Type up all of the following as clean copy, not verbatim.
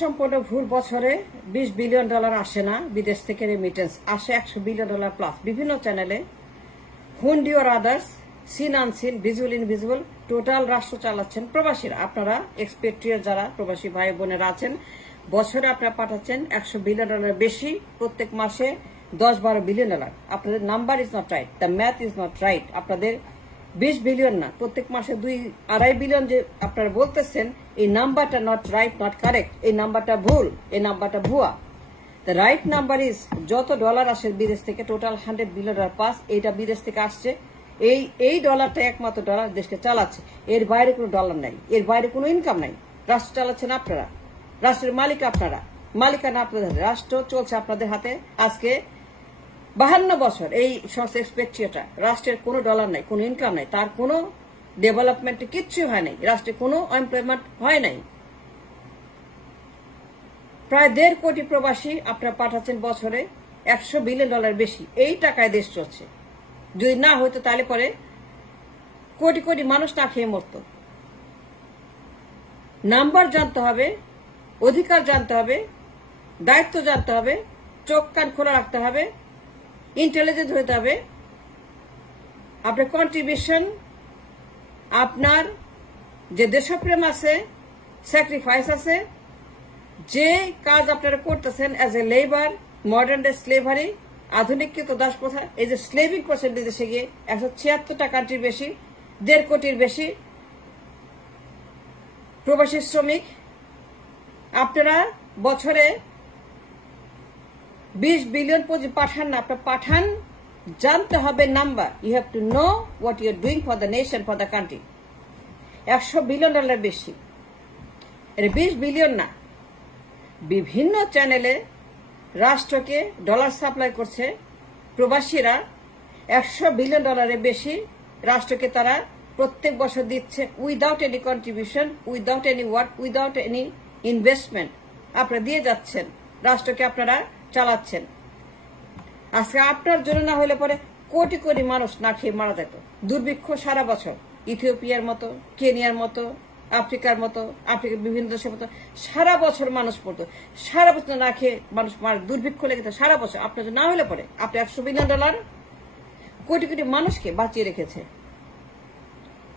সম্পূর্ণ ভুল। বছরে $20 বিলিয়ন আসে না বিদেশ থেকে, রেমিটেন্স আসে $100 বিলিয়ন প্লাস। বিভিন্ন চ্যানেলে hundi or others, seen unseen, visual invisible, total রাষ্ট্র চালাচ্ছেন প্রবাসীরা। আপনারা এক্সপেট্রিয়ার যারা প্রবাসী ভাই বোনেরা আছেন, বছরে আপনারা পাঠাচ্ছেন $100 বিলিয়ন বেশি, প্রত্যেক মাসে $10-12 বিলিয়ন। আপনাদের number is not right, the math is not right. আপনাদের 20 বিলিয়ন না, প্রত্যেক মাসে 2-2.5 বিলিয়ন যে আপনারা বলতেছেন, এই নাম্বারটা নট রাইট, নট কারেক্ট। এই নাম্বারটা ভুল, এই নাম্বারটা ভুয়া। দ্য রাইট নাম্বার ইজ যত ডলার আসে বিদেশ থেকে, টোটাল $100 বিলিয়ন পাস, এইটা বিদেশ থেকে আসছে। এই ডলারটা একমাত্র ডলার দেশকে চালাচ্ছে, এর বাইরে কোনো ডলার নাই, এর বাইরে কোনো ইনকাম নাই। রাষ্ট্র চালাচ্ছেন আপনারা, রাষ্ট্রের মালিক আপনারা, মালিকানা আপনাদের, রাষ্ট্র চলছে আপনাদের হাতে। আজকে 52 বছর এই সমস্ত এক্সপেক্টিয়াটা, রাষ্ট্রের কোনো ডলার নাই, কোনো ইনকাম নাই, তার কোনো ডেভেলপমেন্টে কিচ্ছু হয় নাই, রাষ্ট্রে কোনো এমপ্লয়মেন্ট হয় নাই। প্রায় 1.5 কোটি প্রবাসী আপনারা পাঠাচ্ছেন বছরে $100 বিলিয়ন বেশি। এই টাকায় দেশ চলছে। যদি না হইতো তাহলে পরে কোটি কোটি মানুষ না খেয়ে মরত। নাম্বার জানতে হবে, অধিকার জানতে হবে, দায়িত্ব জানতে হবে, চোখ কান খোলা রাখতে হবে, ইন্টেলিজেন্ট হতে হবে। আপনার কন্ট্রিবিউশন, আপনার যে দেশপ্রেম আছে, স্যাক্রিফাইস আছে, যে কাজ আপনারা করতেছেন as a labour, modern day slavery, আধুনিকৃত দাস প্রথা, এই যে স্লেভিং করছেন বিদেশে গিয়ে, 176টা কান্ট্রির বেশি, 1.5 কোটির বেশি প্রবাসী শ্রমিক। আপনারা বছরে 20 বিলিয়ন পাঠান না, আপনার পাঠান, জানতে হবে number. You have to know what you are doing for the nation, for the country. $100 billion বেশি, এটা 20 বিলিয়ন না। বিভিন্ন চ্যানেলে রাষ্ট্রকে ডলার সাপ্লাই করছে প্রবাসীরা, $100 বিলিয়ন বেশি রাষ্ট্রকে তারা প্রত্যেক বছর দিচ্ছে, without any contribution, without any work, without any investment. আপনারা দিয়ে যাচ্ছেন, রাষ্ট্রকে আপনারা চালাচ্ছেন। আজকে আপনার জন্য না হলে পরে কোটি কোটি মানুষ না খেয়ে মারা যেত। দুর্ভিক্ষ সারা বছর, ইথিওপিয়ার মতো, কেনিয়ার মতো, আফ্রিকার মতো, আফ্রিকার বিভিন্ন দেশের মতো সারা বছর মানুষ পড়তো, সারা বছর না খেয়ে মানুষ দুর্ভিক্ষ লেগে যেত সারা বছর। আপনার না হলে পরে আপনি $100 বিলিয়ন কোটি কোটি মানুষকে বাঁচিয়ে রেখেছে।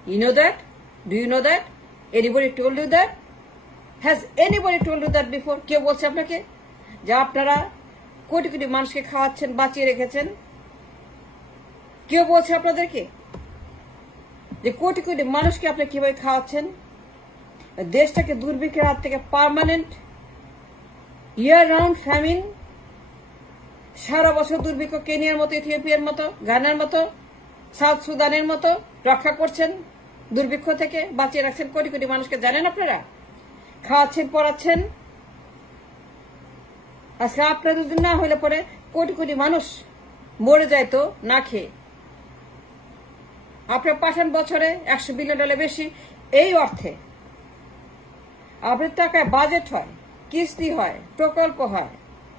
You know that? Do you know that? Anybody told you that? Has anybody told you that before? কেউ বলছে আপনাকে যে আপনারা কোটি কোটি মানুষকে খাওয়াচ্ছেন, বাঁচিয়ে রেখেছেন? কেউ বলছে আপনাদেরকে যে কোটি কোটি মানুষকে আপনি কিভাবে খাওয়াচ্ছেন? দেশটাকে দুর্ভিক্ষের হাত থেকে পার্মানেন্ট ইয়ার রাউন্ড ফ্যামিন, সারা বছর দুর্ভিক্ষ, কেনিয়ার মতো, ইথিওপিয়ার মতো, গানার মতো, সাউথ সুদানের মতো রক্ষা করছেন, দুর্ভিক্ষ থেকে বাঁচিয়ে রাখছেন কোটি কোটি মানুষকে। জানেন আপনারা, খাওয়াচ্ছেন, পড়াচ্ছেন। আজকে আপনাদের যদি না হইলে পরে কোটি কোটি মানুষ মরে যাইতো না খেয়ে। আপনার পাঠান বছরে $100 বিলিয়ন বেশি। এই অর্থে আপনার টাকায় বাজেট হয়, কিস্তি হয়, প্রকল্প হয়,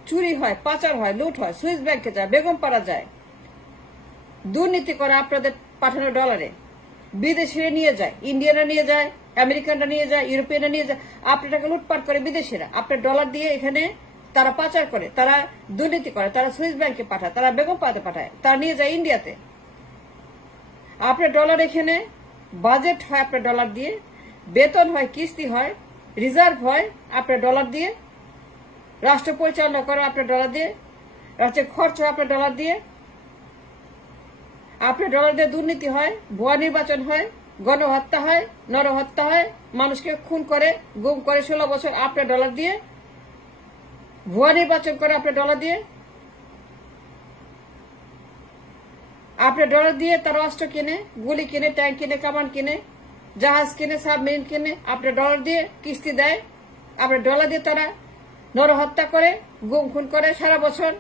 চুরি হয়, পাচার হয়, লুট হয়, সুইস ব্যাংকে যায়, বেগম পাড়া যায়, দুর্নীতি করে আপনাদের পাঠানো ডলারে। বিদেশিরা নিয়ে যায়, ইন্ডিয়ানরা নিয়ে যায়, আমেরিকানরা নিয়ে যায়, ইউরোপিয়ানরা নিয়ে যায়। আপনার টাকা লুটপাট করে বিদেশিরা, আপনার ডলার দিয়ে এখানে তারা পাচার করে, তারা দুর্নীতি করে, তারা সুইস ব্যাংকে পাঠায়, তারা বেগম পাড়াতে পাঠায়, তারা নিয়ে যায় ইন্ডিয়াতে। আপনার ডলার এখানে বাজেট হয়, আপনার ডলার দিয়ে বেতন হয়, কিস্তি হয়, রিজার্ভ হয় আপনার ডলার দিয়ে, রাষ্ট্র পরিচালনা করে আপনার ডলার দিয়ে, রাষ্ট্রের খরচ হয় আপনার ডলার দিয়ে, আপনার ডলার দিয়ে দুর্নীতি হয়, ভুয়া নির্বাচন হয়, গণহত্যা হয়, নরহত্যা হয়, মানুষকে খুন করে, গুম করে 16 বছর আপনার ডলার দিয়ে, ভুয়া নির্বাচন করে আপনার ডলার দিয়ে। আপনার ডলার দিয়ে তারা অস্ত্র কিনে, গুলি কিনে, ট্যাঙ্ক কিনে, কামান কিনে, জাহাজ কিনে, সাবমেরিন কিনে, আপনার ডলার দিয়ে কিস্তি দেয়। আপনার ডলার দিয়ে তারা নরহত্যা করে, গুম খুন করে সারা বছর,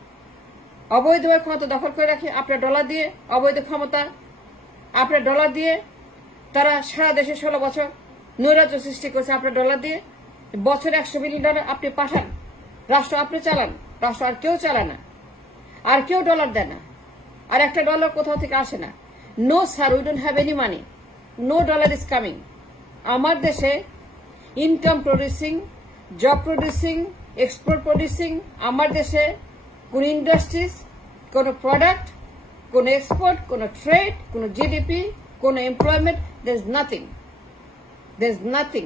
অবৈধভাবে ক্ষমতা দখল করে রাখে আপনার ডলার দিয়ে, অবৈধ ক্ষমতা। আপনার ডলার দিয়ে তারা সারা দেশে 16 বছর নৈরাজ্য সৃষ্টি করছে আপনার ডলার দিয়ে। বছরে $100 বিলিয়ন আপনি পাঠান, রাষ্ট্র আপনি চালান, রাষ্ট্র আর কেউ চালায় না, আর কেউ ডলার দেয় না, আর একটা ডলার কোথাও থেকে আসে না। No sir, we don't have any money, no dollar is coming. আমার দেশে income producing job producing, export producing, আমার দেশে কোন ইন্ডাস্ট্রিজ, কোন প্রোডাক্ট, কোন এক্সপোর্ট, কোন ট্রেড, কোন জিডিপি, কোন employment, there is nothing, there is nothing.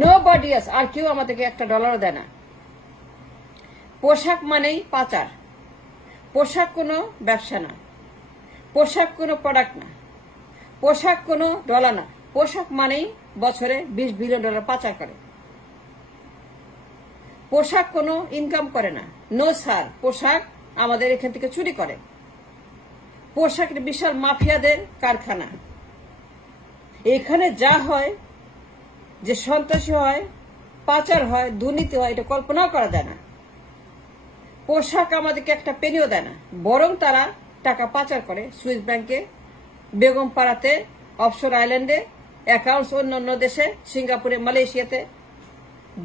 Nobody else, আর কেউ আমাদেরকে একটা ডলারও দেয় না। পোশাক মানেই পাচার, পোশাক কোনো ব্যবসা না, পোশাক কোনো প্রোডাক্ট না, পোশাক কোনো ডলার না, পোশাক মানেই বছরে $20 বিলিয়ন পাচার করে। পোশাক কোনো ইনকাম করে না, নো স্যার, পোশাক আমাদের এখান থেকে চুরি করে। পোশাক বিশাল মাফিয়াদের কারখানা। এখানে যা হয়, যে সন্ত্রাসী হয়, পাচার হয়, দুর্নীতি হয়, এটা কল্পনাও করা যায় না। পোশাক আমাদেরকে একটা পেনিও দেয় না, বরং তারা টাকা পাচার করে সুইস ব্যাংকে, বেগম পাড়াতে, অফশোর আইল্যান্ডে, অ্যাকাউন্টস অন্য অন্য দেশে, সিঙ্গাপুরে, মালয়েশিয়াতে,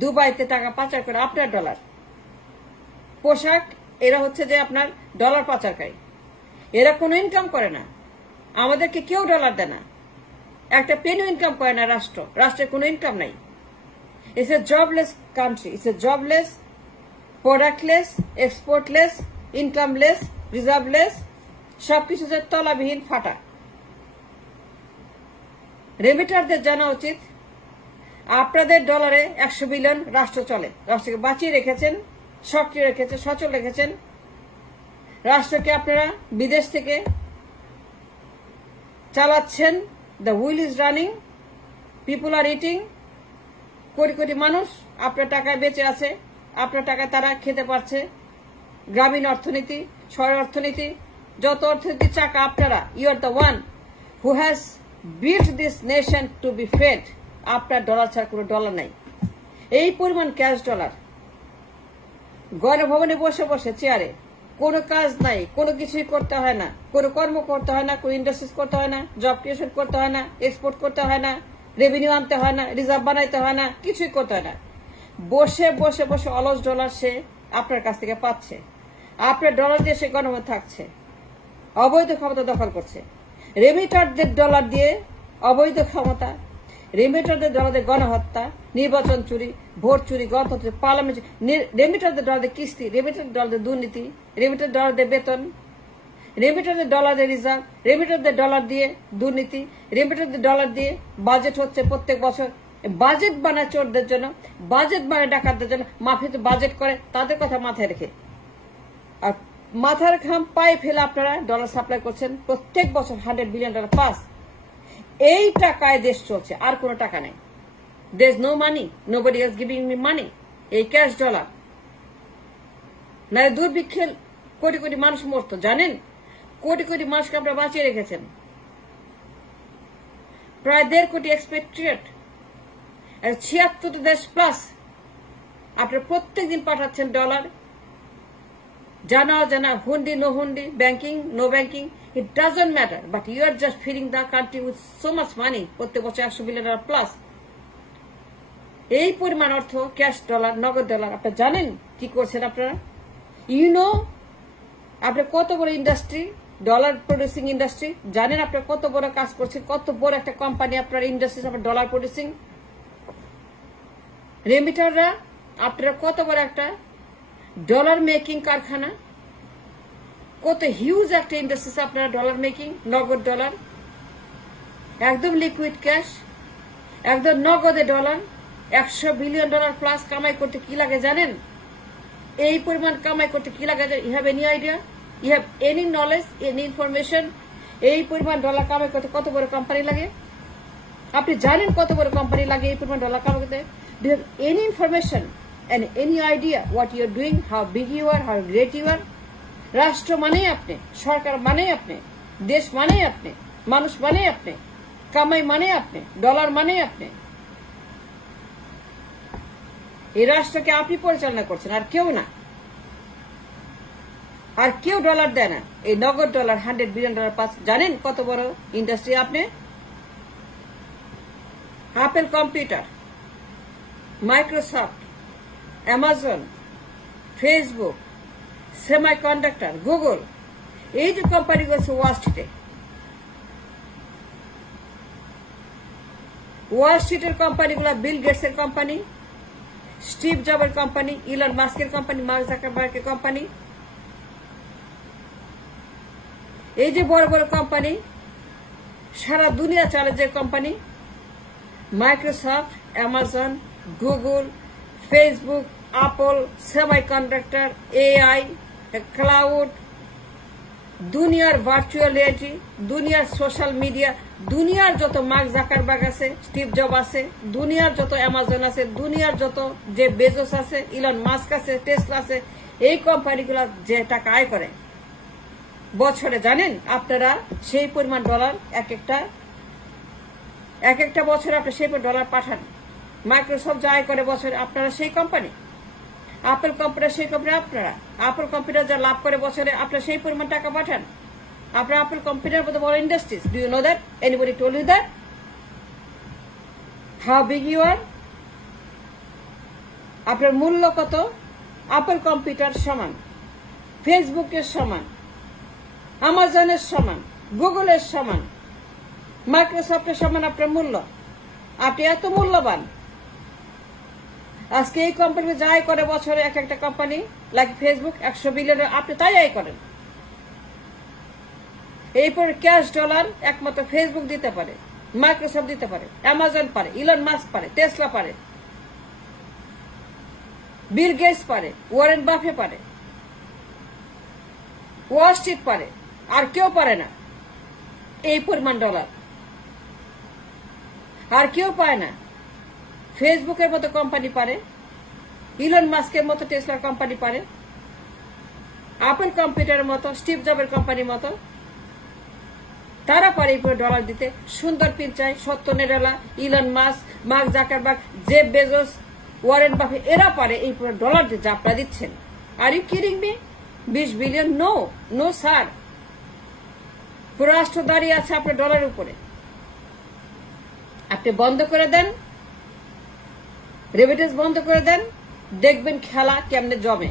দুবাইতে টাকা পাচার করে আপনার ডলার। পোশাক এরা হচ্ছে যে আপনার ডলার পাচারকারী। এরা কোনো ইনকাম করে না, আমাদেরকে কেউ ডলার দেয় না, একটা পেনিও ইনকাম করে না রাষ্ট্র, রাষ্ট্রের কোনো ইনকাম নাই। It's a jobless country, it's a jobless, productless, exportless, incomeless, reserveless, সবকিছু যে তলাবিহীন ফাটা। রেমিটারদের জানা উচিত আপনাদের ডলারে 100 বিলিয়ন রাষ্ট্র চলে, রাষ্ট্রকে বাঁচিয়ে রেখেছেন, সক্রিয় রেখেছেন, সচল রেখেছেন। রাষ্ট্রকে আপনারা বিদেশ থেকে চালাচ্ছেন। The wheel is running, people are eating. Crore crore মানুষ আপনার টাকায় বেঁচে আছে, আপনার টাকায় তারা খেতে পারছে। গ্রামীণ অর্থনীতি, শহর অর্থনীতি, যত অর্থনীতির চাকা আপনারা, you are the one who has built this nation to be fed. আপনার ডলার ছাড়া কোনো ডলার নাই। এই পরিমাণ ক্যাশ ডলার, গণভবনে বসে বসে চেয়ারে, কোনো কাজ নাই, কোনো কিছুই করতে হয় না, কোনো কর্ম করতে হয় না, কোনো ইন্ডাস্ট্রিজ করতে হয় না, জব ক্রিয়েশন করতে হয় না, এক্সপোর্ট করতে হয় না, রেভিনিউ আনতে হয় না, রিজার্ভ বানাইতে হয় না, কিছুই করতে হয় না। বসে বসে বসে অলস ডলার সে আপনার কাছ থেকে পাচ্ছে, আপনার ডলার দিয়ে সে গণভবনে থাকছে, অবৈধ ক্ষমতা দখল করছে। রেমিটারদের ডলার দিয়ে অবৈধ ক্ষমতা, রেমিটারদের ডলারদের গণহত্যা, নির্বাচন চুরি, ভোট চুরি, গণতন্ত্র, পার্লামেন্ট, রেমিটারদের ডলারদের কিস্তি, রেমিটারদের ডলারদের দুর্নীতি, রেমিটার ডলারদের বেতন, রেমিটারদের ডলারদের রিজার্ভ, রেমিটারদের ডলার দিয়ে দুর্নীতি, রেমিটারদের ডলার দিয়ে বাজেট হচ্ছে প্রত্যেক বছর। বাজেট বানায় চোরদের জন্য, বাজেট বানায় ডাকাতদের জন্য। মাফিয়া তো বাজেট করে, তাদের কথা মাথায় রেখে। আর মাথার ঘাম পায়ে ফেলে আপনারা ডলার সাপ্লাই করছেন প্রত্যেক বছর $100 বিলিয়ন পাস। এই টাকায় দেশ চলছে, আর কোনো টাকা নেই। There's no money, nobody is giving me money. এই ক্যাশ ডলার না, দুর্ভিক্ষে কোটি কোটি মানুষ মরতো, জানেন? কোটি কোটি মানুষকে আপনারা বাঁচিয়ে রেখেছেন। প্রায় 1.5 কোটি এক্সপেট্রিয়েট, 76 দেশ প্লাস আপনারা প্রত্যেক দিন পাঠাচ্ছেন ডলার। জানা অজানা, hundi, no hundi, banking, no banking, it doesn't matter, but you are just feeding the country with so much money, প্রত্যেক বছর $100 বিলিয়ন প্লাস। এই পরিমাণ অর্থ ক্যাশ ডলার, নগদ ডলার আপনারা জানেন কি করছেন আপনারা? ইউ নো আপনার কত বড় ইন্ডাস্ট্রি, ডলার প্রডিউসিং ইন্ডাস্ট্রি, জানেন আপনার কত বড় কাজ করছেন, কত বড় একটা কোম্পানি আপনার ইন্ডাস্ট্রি, আপনার ডলার প্রডিউসিং। রেমিটাররা আপনারা কত বড় একটা ডলার মেকিং কারখানা, কত হিউজ একটা ইন্ডাস্ট্রি আপনারা ডলার মেকিং, নগদ ডলার, একদম লিকুইড ক্যাশ, একদম নগদে ডলার। $100 বিলিয়ন প্লাস কামাই করতে কি লাগে জানেন? এই পরিমাণ কামাই করতে কি লাগে? You have any idea? You have any knowledge, any information? এই পরিমাণ ডলার কামাই করতে কত বড় কোম্পানি লাগে? আপনি জানেন কত বড় কোম্পানি লাগে এই পরিমাণ ডলার কামাই করতে? Do you have any information and any idea what you are doing, how big you are, how great you are? রাষ্ট্র মানেই আপনি, সরকার মানেই আপনি, দেশ মানেই আপনি, মানুষ মানেই আপনি, কামাই মানে আপনি, ডলার মানেই আপনি। এই রাষ্ট্রকে আপনি পরিচালনা করছেন, আর কেউ না। আর কেউ ডলার দেয় না। এই নগদ ডলার $100 বিলিয়ন পাস, জানেন কত বড় ইন্ডাস্ট্রি আপনি? Apple computer, Microsoft, Amazon, Facebook, semiconductor, Google, এই যে কোম্পানিগুলো আছে ওয়াল স্ট্রিটে, ওয়াল স্ট্রিটের কোম্পানিগুলো বিল গেটসের কোম্পানি, স্টিভ জবের কোম্পানি, ইলন মাস্কের কোম্পানি, মার্ক জাকারবার্গের কোম্পানি, এই যে বড় বড় কোম্পানি, সারা দুনিয়া চলে যে company, Microsoft, Amazon, Google, Facebook, Apple, semiconductor, AI, cloud, দুনিয়ার ভার্চুয়াল রিয়েলিটি, দুনিয়ার সোশ্যাল মিডিয়া, দুনিয়ার যত মার্ক জাকারবার্গ আছে, স্টিভ জব আছে, দুনিয়ার যত অ্যামাজন আছে, দুনিয়ার যত যে বেজোস আছে, ইলন মাস্ক আছে, টেসলা আছে, এই কোম্পানিগুলো যে টাকা আয় করে বছরে, জানেন আপনারা সেই পরিমাণ ডলার এক একটা বছরে আপনি সেই পরিমাণ ডলার পাঠান। মাইক্রোসফট যা আয় করে বছরে, আপনারা সেই কোম্পানি, অ্যাপল কোম্পানি সেই কোম্পানি, আপনারা অ্যাপল কোম্পানির যা লাভ করে বছরে, আপনারা সেই পরিমাণ টাকা পাঠান। আপনার অ্যাপল কোম্পানির মধ্যে বড় industries, do you know that? Anybody told you that? How big you are? আপনার মূল্য কত? অ্যাপল কম্পিউটার সমান, ফেসবুকের সমান, অ্যামাজনের সমান, গুগলের সমান, মাইক্রোসফটের সমান আপনার মূল্য। আপনি এত মূল্যবান। আজকে এই কোম্পানি যা আয় করে বছরে এক একটা কোম্পানি লাইক ফেসবুক 100 বিলিয়ন, আপনি তাই আয় করেন। এরপরে ক্যাশ ডলার একমাত্র ফেসবুক দিতে পারে, মাইক্রোসফট দিতে পারে, অ্যামাজন পারে, ইলন মাস্ক পারে, টেসলা পারে, বিল গেটস পারে, ওয়ারেন বাফে পারে, ওয়াল স্ট্রিট পারে, আর কেউ পারে না এই পরিমাণ ডলার। আর কেউ পায় না। ফেসবুকের মতো কোম্পানি পারে, ইলন মাস্কের মতো টেসলার কোম্পানি পারে, অ্যাপল কম্পিউটারের মতো, স্টিভ জবের কোম্পানির মতো তারা পারে এই ডলার দিতে। সুন্দর পিচাই, সত্য নেডালা, Elon Musk, mark Zuckerberg, Jeff Bezos, Warren বাফে, এরা পারে এই ডলার দিতে যা আপনারা দিচ্ছেন। Are you kidding me? 20 billion? No, no sir. পুরো রাষ্ট্র দাঁড়িয়ে আছে আপনার ডলারের উপরে। আপনি বন্ধ করে দেন, রেমিটেন্স বন্ধ করে দেন, দেখবেন খেলা কেমনে জমে।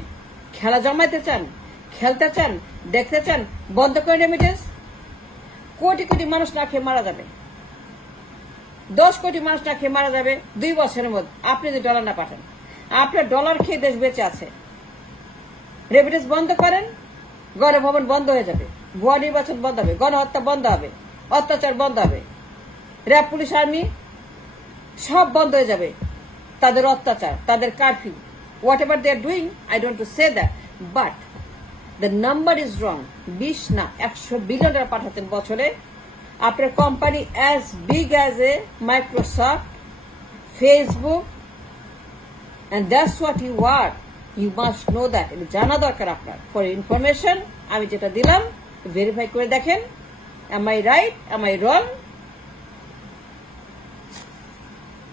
খেলা জমাইতে চান, খেলতে চান, দেখতে চান, বন্ধ করে রেমিটেন্স। কোটি কোটি মানুষ না খেয়ে মারা যাবে, 10 কোটি মানুষ না খেয়ে মারা যাবে 2 বছরের মধ্যে আপনি যদি ডলার না পাঠান। আপনার ডলার খেয়ে দেশ বেঁচে আছে। রেমিটেন্স বন্ধ করেন, গণভবন বন্ধ হয়ে যাবে, ভুয়া নির্বাচন বন্ধ হবে, গণহত্যা বন্ধ হবে, অত্যাচার বন্ধ হবে, র্যাব, পুলিশ, আর্মি সব বন্ধ হয়ে যাবে। তাদের অত্যাচার, তাদের curfew, whatever they are doing, I don't to say that, but the number is wrong. 20 না 100 বিলিয়ন ডলার পাঠাতেন বছরে। আপনার company as big as a Microsoft, Facebook, and that's what you are. You must know that. এটা জানা দরকার আপনার। For information আমি যেটা দিলাম ভেরিফাই করে দেখেন। Am I right? Am I wrong?